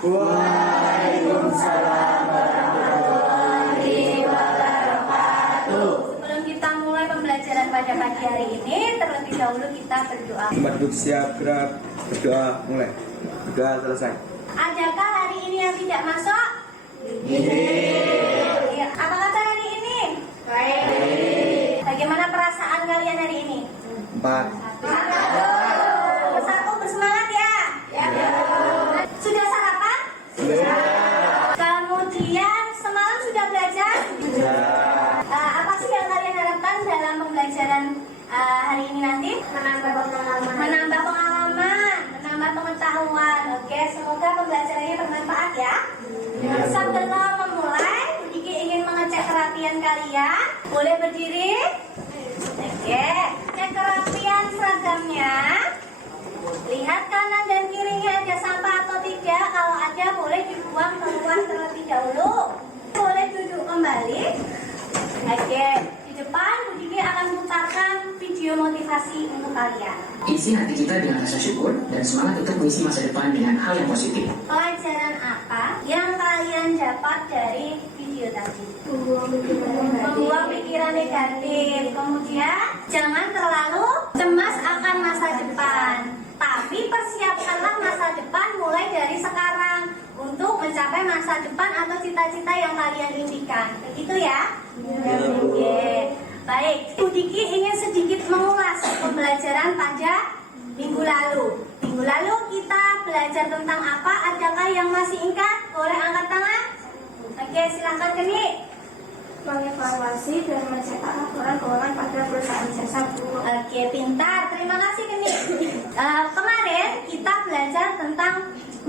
Waalaikumsalam warahmatullahi wabarakatuh. Sebelum kita mulai pembelajaran pada pagi hari ini, terlebih dahulu kita berdoa. Tempat duduk siap, gerak, berdoa, mulai. Berdoa selesai. Adakah hari ini yang tidak masuk? Ya. Apa kabar hari ini? Baik. Bagaimana perasaan kalian hari ini? 4. Satu, bersemangat ya? Ya. Sudah sarapan? Sudah. Kemudian semalam sudah belajar? Sudah. Apa sih yang kalian harapkan dalam pembelajaran hari ini nanti? Menambah pengalaman, menambah pengetahuan. Oke, semoga pembelajarannya bermanfaat ya. Sebelum memulai, Diki ingin mengecek kerapian kalian. Boleh berdiri? Oke, cek kerapian seragamnya. Lihat kanan dan kirinya ada sampah atau tidak. Kalau ada, boleh dibuang keluar terlebih dahulu. Boleh duduk kembali. Oke, di depan Bu Diki akan putarkan video motivasi untuk kalian. Isi hati kita dengan rasa syukur dan semangat untuk mengisi masa depan dengan hal yang positif. Pelajaran apa yang kalian dapat dari video tadi? Membuang pikiran negatif. Kemudian jangan terlalu cemas akan masa depan, tapi persiapkanlah masa depan mulai dari sekarang untuk mencapai masa depan atau cita-cita yang kalian impikan. Begitu ya? Oke. Baik, Bu Diki ingin sedikit mengulas pembelajaran pada minggu lalu. Minggu lalu kita belajar tentang apa? Adakah yang masih ingat? Boleh angkat tangan? Oke, silahkan Geni. Mengevaluasi dan mencetak laporan keuangan pada perusahaan jasa. Oke, pintar. Terima kasih Geni. Kemarin kita belajar tentang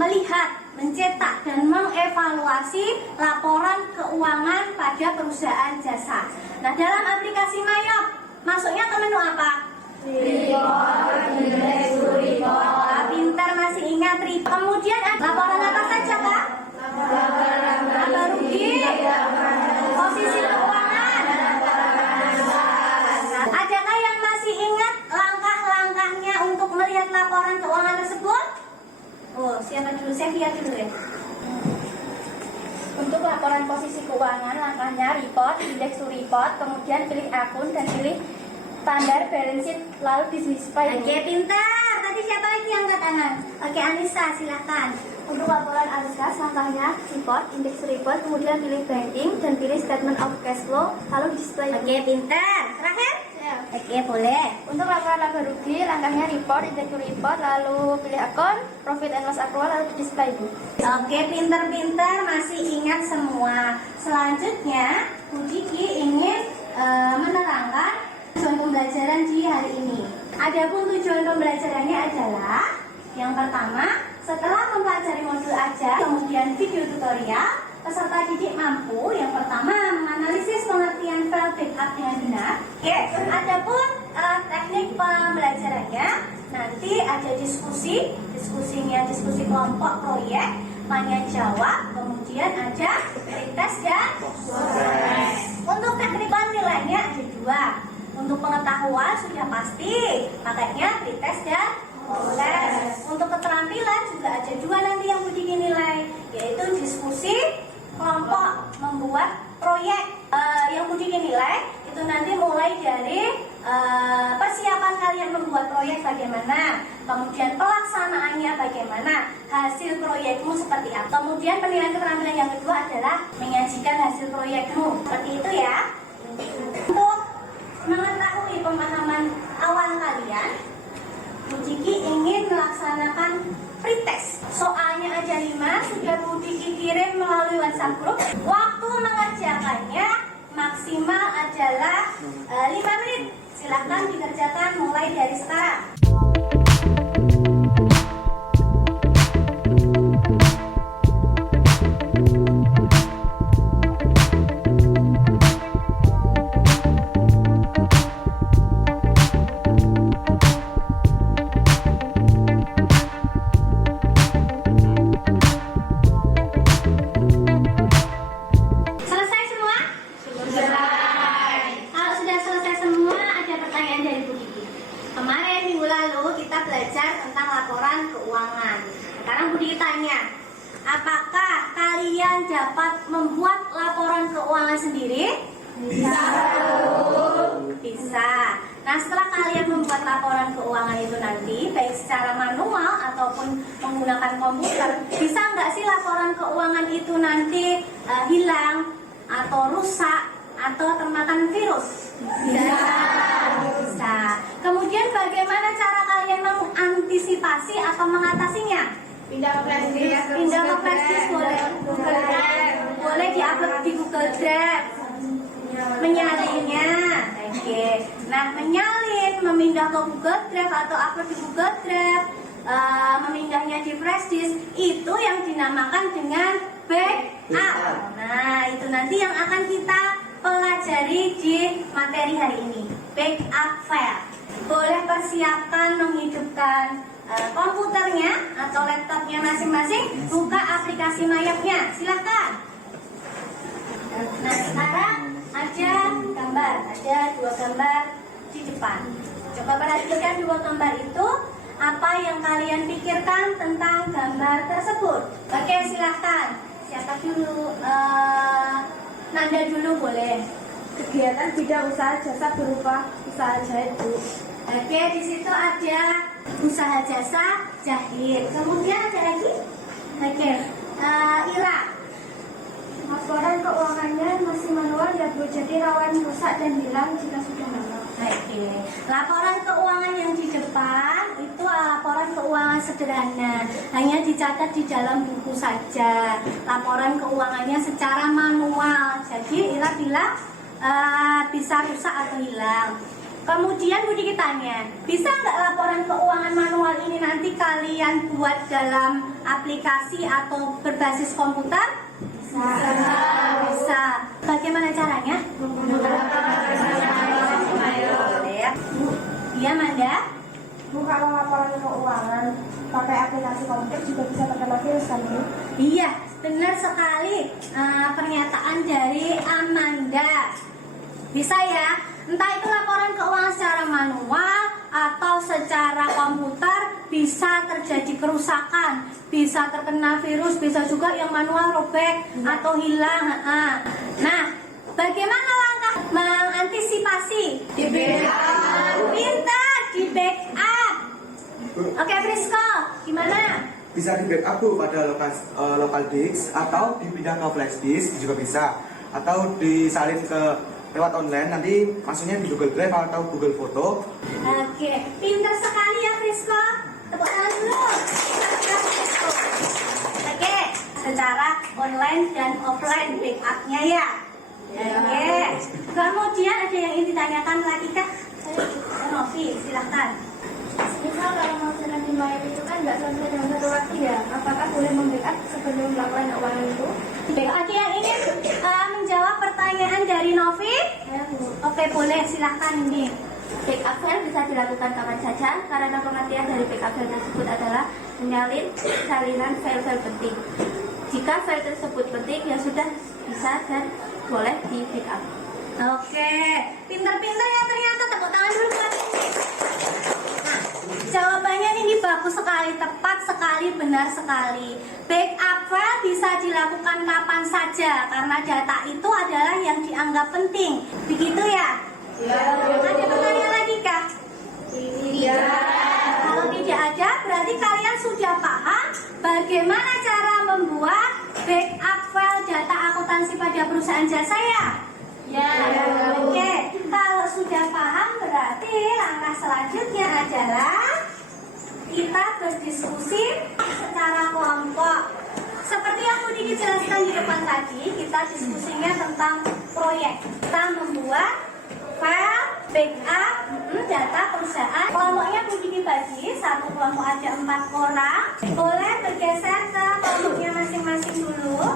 melihat, mencetak, dan mengevaluasi laporan keuangan pada perusahaan jasa. Nah, dalam aplikasi Mayop, masuknya ke menu apa? Report. Pintar, masih ingat report. Kemudian ada laporan apa saja, Kak? Laba rugi, posisi keuangan. Adakah yang masih ingat langkah-langkahnya untuk melihat laporan keuangan tersebut? Oh, siapa dulu? Saya lihat dulu ya. Untuk laporan posisi keuangan, langkahnya report, indeks to report, kemudian pilih akun dan pilih standar balance sheet, lalu display. Oke, pintar. Tadi siapa lagi yang angkat tangan? Oke, Anissa, silakan. Untuk laporan Alkas, langkahnya report, indeks to report, kemudian pilih banking dan pilih statement of cash flow, lalu display. Oke, pintar. Terakhir? Oke, boleh. Untuk laporan laba rugi, langkahnya report, indeks to report, lalu pilih akun, profit and loss accrual, lalu display, Bu. Oke, pintar-pintar, masih ingat semua. Selanjutnya, Bu Diki ingin menerangkan tujuan pembelajaran di hari ini. Adapun tujuan pembelajarannya adalah yang pertama, setelah mempelajari modul ajar, kemudian video tutorial, peserta didik mampu yang pertama menganalisis pengertian file backup dengan benar. Oke, adapun teknik pembelajarannya nanti ada diskusinya diskusi kelompok proyek, tanya jawab, kemudian ada pretest dan proses. Untuk teknik nilainya ada 2. Untuk pengetahuan sudah pasti, makanya pretest dan proses. Untuk keterampilan juga ada 2 nanti yang Bu Diki nilai, yaitu diskusi kelompok, membuat proyek. Yang Bu Diki nilai itu nanti mulai dari persiapan kalian membuat proyek bagaimana, kemudian pelaksanaannya bagaimana, hasil proyekmu seperti apa. Kemudian penilaian keterampilan yang kedua adalah menyajikan hasil proyekmu. Seperti itu ya. Untuk mengetahui pemahaman awal kalian, Bu Diki ingin melaksanakan pretest. Soalnya ada 5, sudah Bu Diki kirim melalui WhatsApp group. Waktu mengerjakannya maksimal adalah 5 menit. Silahkan dikerjakan mulai dari sekarang. Selesai semua? Selesai. Kalau sudah selesai semua, ada pertanyaan dari Bu Diki. Kemarin minggu lalu kita belajar tentang laporan keuangan. Sekarang Bu Diki tanya, Apakah kalian dapat membuat laporan keuangan sendiri? Bisa. Bisa. Nah, setelah kalian membuat laporan keuangan itu nanti, baik secara manual ataupun menggunakan komputer, bisa nggak sih laporan keuangan itu nanti hilang atau rusak atau termakan virus? Bisa. Bisa. Kemudian bagaimana cara kalian mengantisipasi atau mengatasinya? Pindah ke flash disk. Pindah ke flash disk boleh. Google Drive. Boleh diupload di Google Drive. Menyalinnya. Oke. Nah, menyalin, memindah ke Google Drive atau upload di Google Drive, memindahnya di flash disk, itu yang dinamakan dengan backup. Nah, itu nanti yang akan kita pelajari di materi hari ini. Backup file. Boleh persiapkan menghidupkan komputernya atau laptopnya masing-masing, buka aplikasi Mayapnya, silakan. Nah, sekarang ada gambar, ada 2 gambar di depan. Coba perhatikan 2 gambar itu, apa yang kalian pikirkan tentang gambar tersebut. Oke, silakan. Siapa dulu? Nanda dulu boleh. Kegiatan bidang usaha jasa berupa usaha jahit, Bu. Oke, di situ ada usaha jasa jahit. Kemudian ada lagi? Oke, Ira. Laporan keuangannya masih manual ya, Bu, jadi rawan rusak dan hilang jika sudah lama. Oke, laporan keuangan yang di depan itu laporan keuangan sederhana, hanya dicatat di dalam buku saja. Laporan keuangannya secara manual, jadi Ira bilang bisa rusak atau hilang. Kemudian Budi tanya, bisa nggak laporan keuangan manual ini nanti kalian buat dalam aplikasi atau berbasis komputer? Bisa. Bisa. Bagaimana caranya? Iya, Manda? Bu, kalau laporan keuangan pakai aplikasi komputer juga bisa terkena virus kan, Bu? Iya, benar sekali pernyataan dari Amanda. Bisa ya, entah itu laporan keuangan secara manual atau secara komputer bisa terjadi kerusakan, bisa terkena virus, bisa juga yang manual robek atau hilang. Nah, bagaimana langkah mengantisipasi? Di backup. Pintar, di backup. Oke, Frisco, gimana? Bisa di backup, Bu, pada lokal disk atau dipindah ke flash disk juga bisa, atau disalin ke lewat online, nanti maksudnya di Google Drive atau Google Foto. Oke, pintar sekali ya Frisco. Tepuk tangan dulu. Oke, secara online dan offline backupnya ya. Oke, kemudian ada yang ingin ditanyakan lagi kah? Novi, silahkan. Misal kalau mau senang di Mayap itu kan nggak sampai dalam 1 waktu ya, apakah boleh membackup sebelum laporan keuangan itu? Ada yang ingin menjawab pertanyaan dari Novi? Ya, Bu. Oke, boleh, silahkan ini. Backup file bisa dilakukan kapan saja karena pengertian dari backup file tersebut adalah menyalin salinan file-file penting. Jika file tersebut penting ya sudah bisa dan boleh di backup. Oke, pintar-pintar ya ternyata. Tepuk tangan dulu buat ini. Nah, jawabannya ini bagus sekali, tepat sekali, benar sekali. Backup file bisa dilakukan kapan saja karena data itu adalah yang dianggap penting. Begitu ya? Ya. Ada pertanyaan lagi kah? Tidak. Kalau tidak ada, berarti kalian sudah paham bagaimana cara membuat backup file data akuntansi pada perusahaan jasa ya? Ya. Oke, kalau sudah paham berarti langkah selanjutnya adalah kita berdiskusi secara kelompok. Seperti yang Budi jelaskan di depan tadi, kita diskusinya tentang proyek. Kita membuat file backup data perusahaan. Kelompoknya Budi dibagi, satu kelompok ada 4 orang. Boleh bergeser ke kelompoknya masing-masing dulu.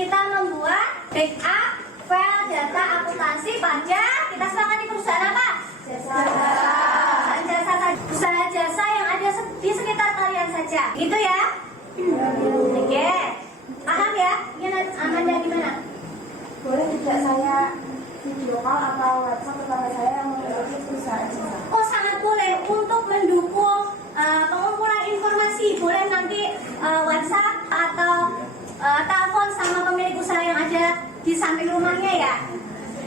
kita membuat backup file data akuntansi pada kita sekarang di perusahaan apa? Usaha jasa yang ada di sekitar kalian saja. Gitu ya? Oke. Paham ya? Ini Amanda gimana? Boleh tidak saya video call atau WhatsApp tetangga saya yang memiliki perusahaan jasa? Oh, sangat boleh. Untuk mendukung pengumpulan informasi, boleh nanti WhatsApp atau telepon sama pemilik usaha yang ada di samping rumahnya ya.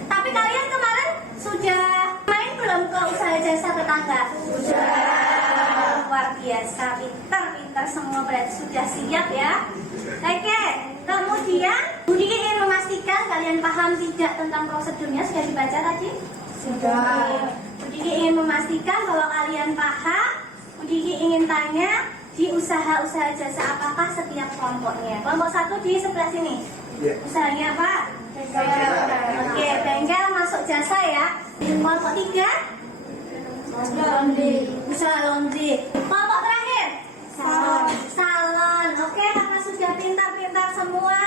Tapi kalian kemarin sudah main belum ke usaha jasa tetangga? Sudah. Luar biasa, pintar semua berarti sudah siap ya. Oke, kemudian Bu Diki ingin memastikan kalian paham tidak tentang prosedurnya, sudah dibaca tadi? Sudah. Bu Diki ingin memastikan bahwa kalian paham. Bu Diki ingin tanya, di usaha-usaha jasa apakah setiap kelompoknya? Kelompok 1 di sebelah sini. Usahanya apa? Oke, bengkel masuk jasa ya. Kelompok 3? Usaha laundry. Kelompok terakhir? Salon. Oke, karena sudah pintar-pintar semua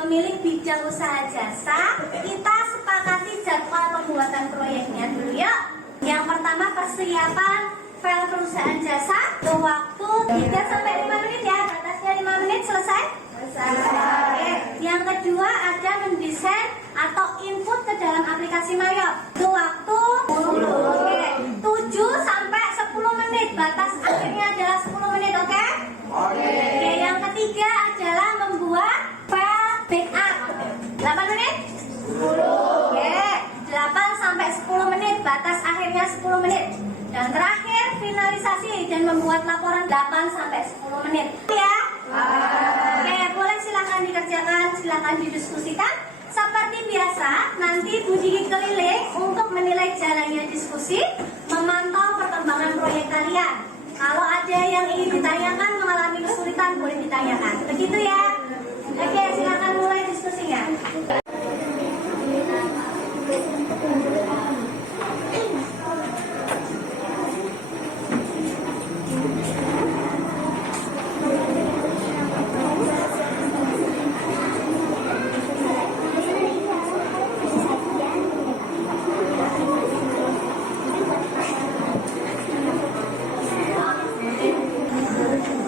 memilih bidang usaha jasa, kita sepakati jadwal pembuatan proyeknya dulu yuk. Yang pertama persiapan file perusahaan jasa, waktu 3 sampai 5 menit ya, batasnya 5 menit selesai? Oke. Yang kedua ada mendesain atau input ke dalam aplikasi Mayop. Itu waktu 7 sampai 10 menit, batas akhirnya adalah 10 menit, oke? Oke. Yang ketiga adalah membuat file backup. 8 menit? 10. Oke. 8 sampai 10 menit, batas akhirnya 10 menit. Dan terakhir finalisasi dan membuat laporan 8 sampai 10 menit. Ya? Oke, boleh silakan dikerjakan, silakan didiskusikan. Seperti biasa, nanti Bu Diki keliling untuk menilai jalannya diskusi, memantau perkembangan proyek kalian. Kalau ada yang ingin ditanyakan, mengalami kesulitan, boleh ditanyakan. Begitu ya? Oke, silakan mulai diskusinya.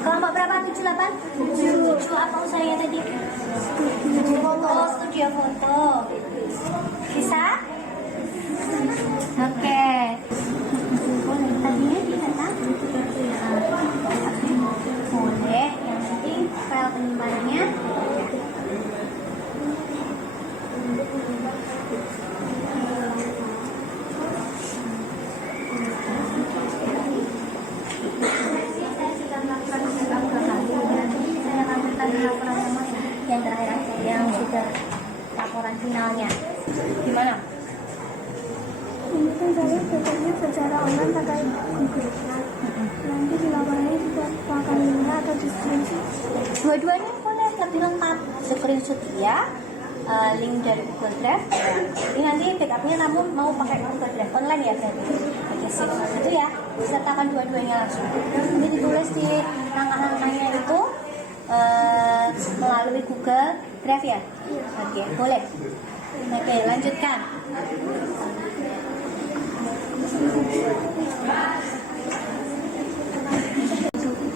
Kelompok berapa? 78? 7 apa usahanya tadi? Studio foto. Bisa? Oke. Tadinya ditentang? Boleh. Yang penting file penyimpanannya. Yang terakhir aja, yang sudah laporan finalnya. Gimana? Ini kan saya belajarnya secara online pakai Google Class. Nanti di laporannya juga pakai link atau di screenshot. Dua-duanya boleh, lebih lengkap. Screenshot ya, link dari Google Drive. Ini nanti backupnya namun mau pakai Google Drive online ya berarti. Oke sih, itu ya. Sertakan dua-duanya langsung. Nanti ditulis di langkah-langkahnya itu melalui Google Drive ya. Oke, boleh. Oke, lanjutkan.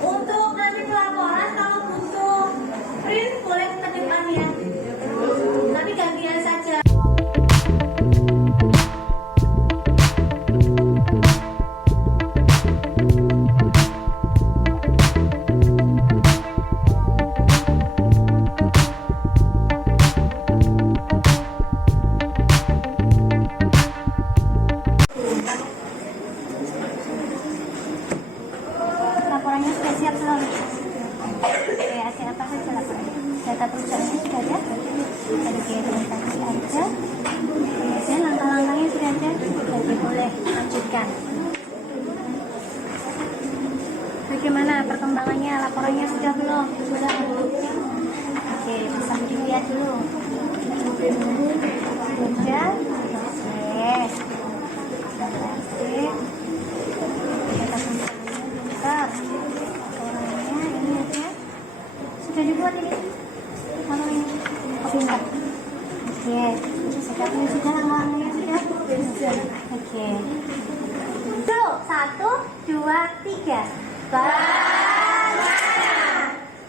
Untuk nanti pelaporan kalau butuh print boleh ke depan ya. Tapi gantian saja. Laporannya sudah siap belum? Oke, hasil apa saja laporannya? Data perusahaannya sudah ada? Tadi dokumentasi aja. Kemudian langkah-langkahnya sudah ada? Jadi boleh lanjutkan. Bagaimana perkembangannya? Laporannya sudah belum? Sudah. Oke, bisa dilihat dulu. Sudah. Oke. Oke. Data perusahaannya bentar. Laporannya ini aja. Sudah dibuat ini? Kalau ini? Oh, bentar. Oke. Tuh, 1, 2, 3. Banana.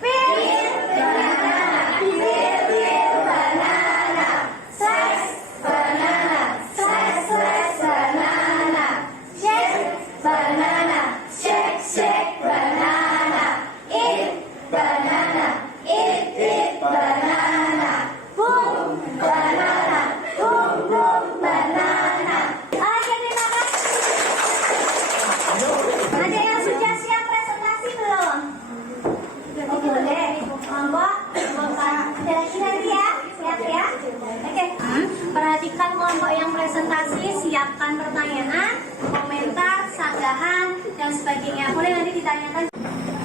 Pil banana. Pil banana. Slice banana. Slice banana. Shake banana. Shake banana. Eat banana. Eat banana. Boom banana. Boom banana. Oke, terima kasih. Ada yang sudah siap presentasi belum? Oh, boleh. Kelompok ada lagi nanti ya. Siap ya. Oke. Perhatikan kelompok yang presentasi, siapkan pertanyaan, komentar, sanggahan, dan sebagainya. Boleh nanti ditanyakan.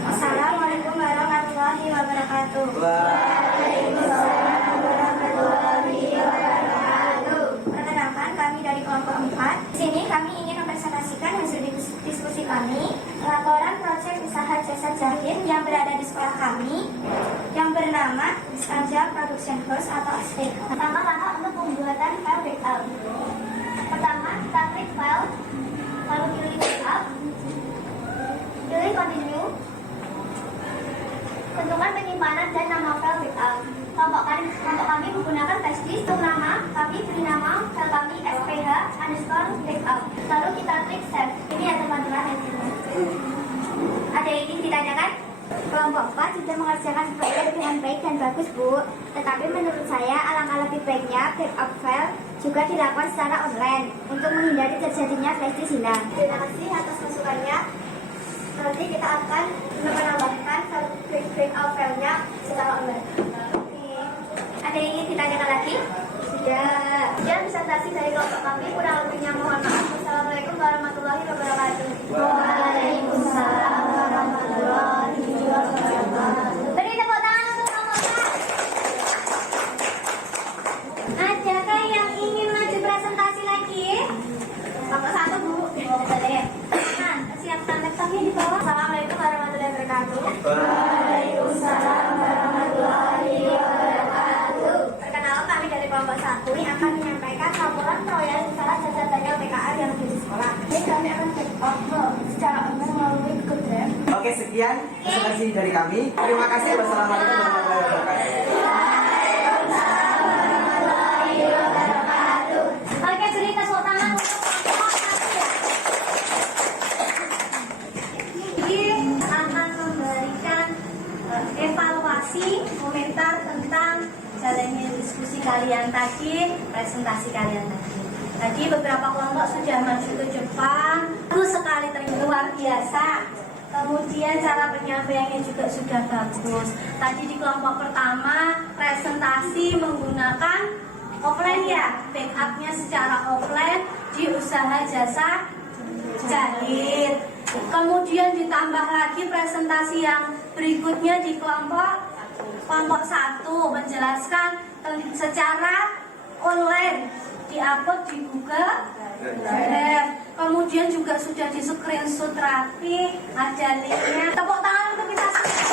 Assalamualaikum warahmatullahi wabarakatuh. Perkenalkan, kami dari kelompok 4. Di sini kami ingin mempresentasikan hasil diskusi kami, laporan proyek usaha jasa jahit yang berada di sekolah kami yang bernama Diskaja Production House atau SPH. Langkah-langkah untuk pembuatan file backup. Pertama, kita klik file, lalu pilih backup, pilih continue, tentukan penyimpanan dan nama file backup. Kelompok kami menggunakan flash disk. Untuk nama, kami beri nama file kami sph_backup. Lalu kita klik save. Ini ya teman-teman hasilnya. Ada yang ingin ditanyakan? Kelompok 4 sudah mengerjakan proyek dengan baik dan bagus, Bu. Tetapi menurut saya alangkah lebih baiknya backup file juga dilakukan secara online untuk menghindari terjadinya flash disk hilang. Terima kasih atas masukannya. Nanti kita akan menambahkan backup filenya secara online. Ada yang ingin ditanyakan lagi? Sudah. Sekian presentasi dari kelompok kami. Kurang lebihnya mohon maaf. Wassalamualaikum warahmatullahi wabarakatuh. Waalaikumsalam warahmatullahi wabarakatuh. Beri tepuk tangan untuk kelompok 4. Adakah yang ingin maju presentasi lagi? Kelompok 1, Bu. Boleh. Nah, siapkan laptopnya di bawah. Assalamualaikum warahmatullahi wabarakatuh. Waalaikumsalam warahmatullahi wabarakatuh. Perkenalkan, kami dari kelompok 1 yang akan menyampaikan laporan proyek usaha jasa daya PKL yang ada di sekolah. Jadi kami akan backup secara online melalui Google Drive. Oke, sekian presentasi dari kami. Terima kasih. Wassalamualaikum warahmatullahi wabarakatuh. Oke, beri tepuk tangan untuk kelompok 1 ya. Jadi akan memberikan evaluasi, komentar tentang jalannya diskusi kalian tadi, presentasi kalian tadi. Tadi beberapa kelompok sudah maju ke depan, bagus sekali, luar biasa. Kemudian cara penyampaiannya juga sudah bagus. Tadi di kelompok pertama presentasi menggunakan offline ya, backupnya secara offline di usaha jasa jahit. Kemudian ditambah lagi presentasi yang berikutnya di kelompok 1 menjelaskan secara online, diupload di Google Drive. Kemudian juga sudah di screenshot rapi, ada linknya. Tepuk tangan untuk kita semua.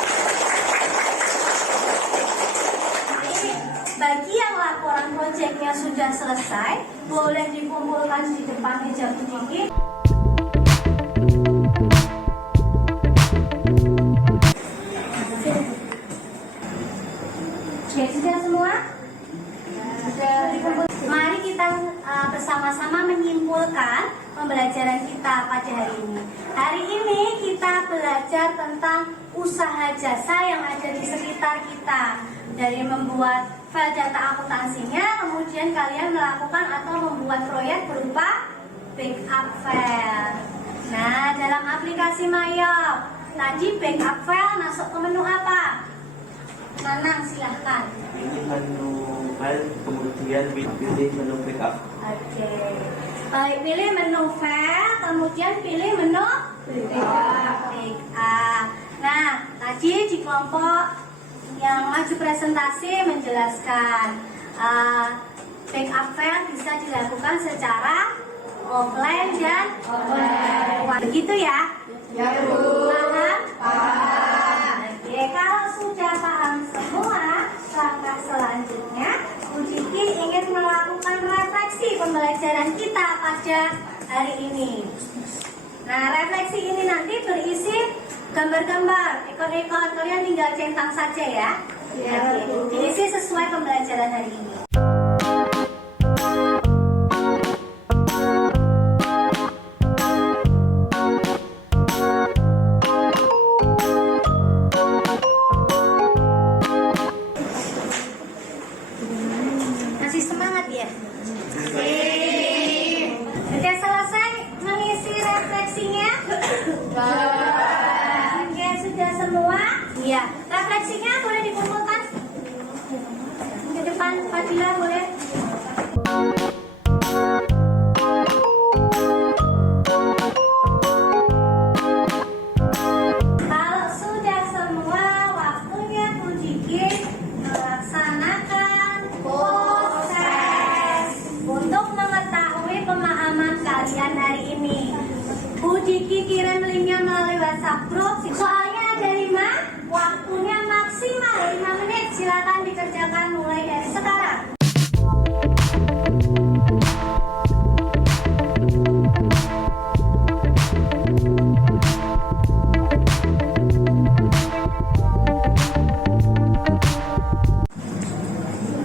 Bagi yang laporan proyeknya sudah selesai, boleh dikumpulkan di depan meja berdiri. Ya, sudah semua? Sudah dikumpul. Mari kita bersama-sama menyimpulkan pembelajaran kita pada hari ini. Hari ini kita belajar tentang usaha jasa yang ada di sekitar kita. Dari membuat file data akuntansinya, kemudian kalian melakukan atau membuat proyek berupa backup file. Nah, dalam aplikasi Mayop, tadi backup file masuk ke menu apa? Nanang, silahkan. Ini menu file, kemudian pilih menu backup. Oke. Baik, pilih menu file, kemudian pilih menu backup. Nah, tadi di kelompok yang maju presentasi menjelaskan backup file bisa dilakukan secara offline dan online. Begitu ya? Ya, Bu. Paham? Oke, kalau sudah paham semua, langkah selanjutnya Bu Diki ingin melakukan refleksi pembelajaran kita pada hari ini. Nah, refleksi ini nanti berisi gambar-gambar, ekor-ekor. Kalian tinggal centang saja ya. Diisi sesuai pembelajaran hari ini. Masih semangat ya? Oke, selesai mengisi refleksinya? Oke, sudah semua? Iya. Refleksinya boleh dikumpulkan? Ke depan, Fadila boleh? Kalau sudah semua, waktunya Bu Jiki melaksanakan proses untuk mengetahui pemahaman kalian hari ini. Bu Jiki kirim linknya melalui WhatsApp group. Soalnya ada 5, waktunya maksimal 5 menit. Silakan dikerjakan mulai dari sekarang.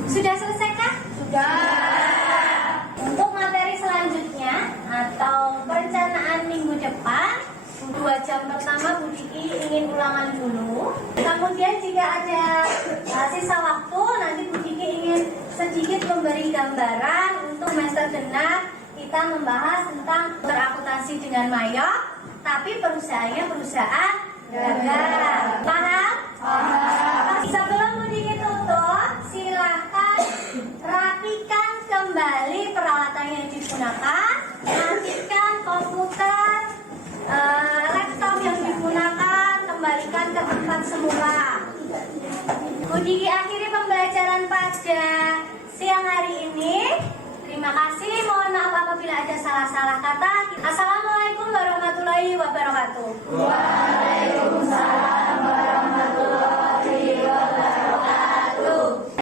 Sudah selesai kah? Sudah. Untuk materi selanjutnya atau perencanaan minggu depan, 2 jam pertama Bu Diki ingin ulangan dulu. Kemudian jika ada sisa waktu, nanti Bu Diki ingin sedikit memberi gambaran untuk semester genap. Kita membahas tentang berakuntansi dengan Mayok, tapi perusahaannya perusahaan gagal. Paham? Sebelum Bu Diki tutup, silahkan rapikan kembali peralatan yang digunakan, matikan komputer, laptop yang digunakan, kembalikan ke tempat semula. Bu Diki akhiri pembelajaran pada siang hari ini. Terima kasih, mohon maaf apabila ada salah-salah kata. Assalamualaikum warahmatullahi wabarakatuh.